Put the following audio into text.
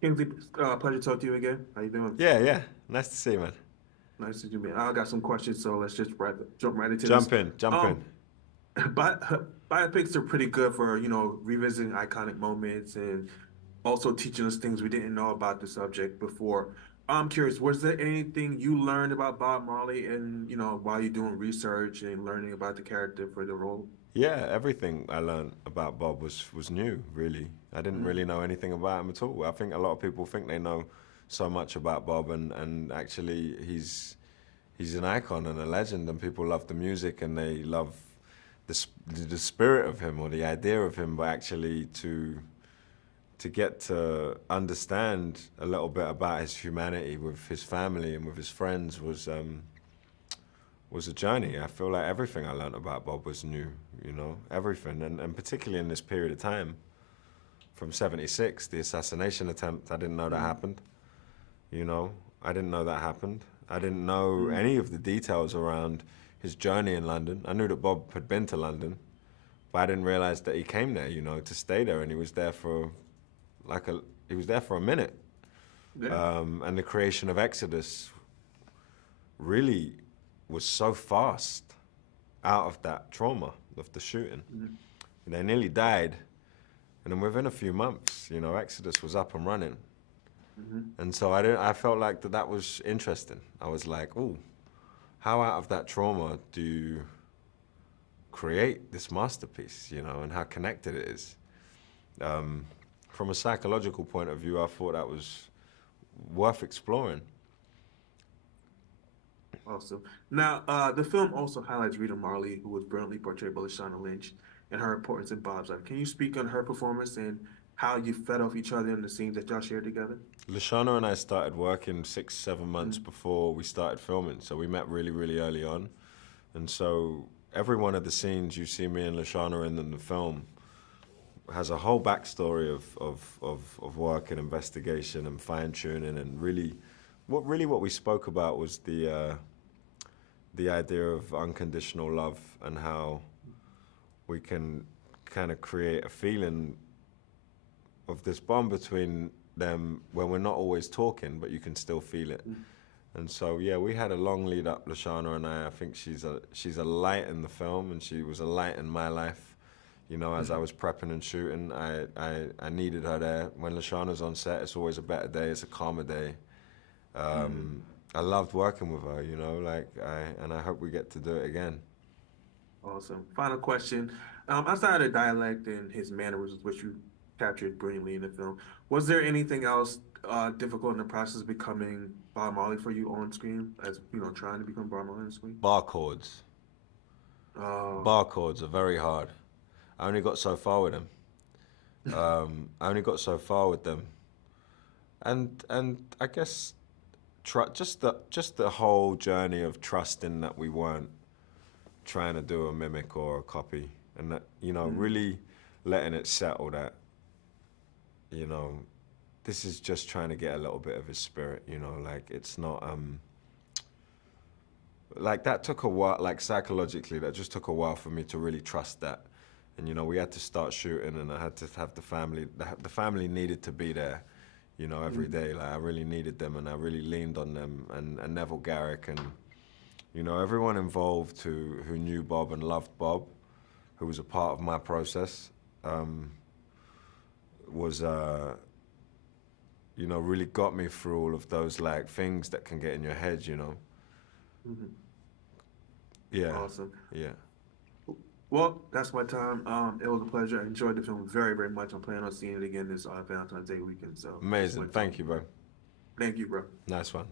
Kingsley, pleasure to talk to you again. How you doing? Yeah, yeah. Nice to see you, man. Nice to meet you, man. I got some questions, so let's just jump right into this. Jump in, jump in. Um, bi biopics are pretty good for, revisiting iconic moments and also teaching us things we didn't know about the subject before. I'm curious, was there anything you learned about Bob Marley and, while you're doing research and learning about the character for the role? Yeah, everything I learned about Bob was new, really. I didn't Mm, really know anything about him at all. I think a lot of people think they know so much about Bob, and actually he's an icon and a legend, and people love the music and they love the spirit of him or the idea of him, but actually to get to understand a little bit about his humanity with his family and with his friends was a journey. I feel like everything I learned about Bob was new, everything. And particularly in this period of time, from 76, the assassination attempt, I didn't know that mm, happened, you know, I didn't know that happened. I didn't know mm, any of the details around his journey in London. I knew that Bob had been to London, but I didn't realize that he came there, to stay there, and he was there for like a, he was there for a minute. yeah. And the creation of Exodus really was so fast out of that trauma of the shooting. Mm, And they nearly died, and then within a few months, Exodus was up and running. mm, And so I felt like that was interesting. I was like, oh, how out of that trauma do you create this masterpiece, and how connected it is. From a psychological point of view, I thought that was worth exploring. awesome. Now, the film also highlights Rita Marley, who was brilliantly portrayed by Lashana Lynch, and her importance in Bob's life. Can you speak on her performance and how you fed off each other in the scenes that y'all shared together? Lashana and I started working 6, 7 months Mm, before we started filming, so we met really, really early on. And so every one of the scenes you see me and Lashana in the film has a whole backstory of work and investigation and fine tuning, and what we spoke about was the idea of unconditional love and how we can kind of create a feeling of this bond between them when we're not always talking, but you can still feel it. mm, And so yeah, we had a long lead up, Lashana and I. I think she's a light in the film, and she was a light in my life. As I mm, was prepping and shooting, I needed her there. When Lashana's on set, it's always a better day. It's a calmer day. mm. I loved working with her, and I hope we get to do it again. Awesome. Final question. Outside of dialect and his mannerisms, which you captured brilliantly in the film, was there anything else difficult in the process of becoming Bob Marley for you on screen, as trying to become Bob Marley on screen? Barcodes. Uh, Barcodes are very hard. I only got so far with them. I only got so far with them, and I guess just the whole journey of trusting that we weren't trying to do a mimic or a copy, and that mm, really letting it settle that you know this is just trying to get a little bit of his spirit. Like it's not like that took a while. Like psychologically, that just took a while for me to really trust that. And we had to start shooting, and I had to have the family. The family needed to be there, every mm, day. Like I really needed them, and I really leaned on them, and Neville Garrick, and everyone involved who knew Bob and loved Bob, who was a part of my process, was really got me through all of those like things that can get in your head. mhm. Yeah, Awesome. yeah. Well, that's my time. It was a pleasure. I enjoyed the film very, very much. I'm planning on seeing it again this Valentine's Day weekend. So just Amazing. wanted to talk Thank you, about bro. it. Thank you, bro. Nice one.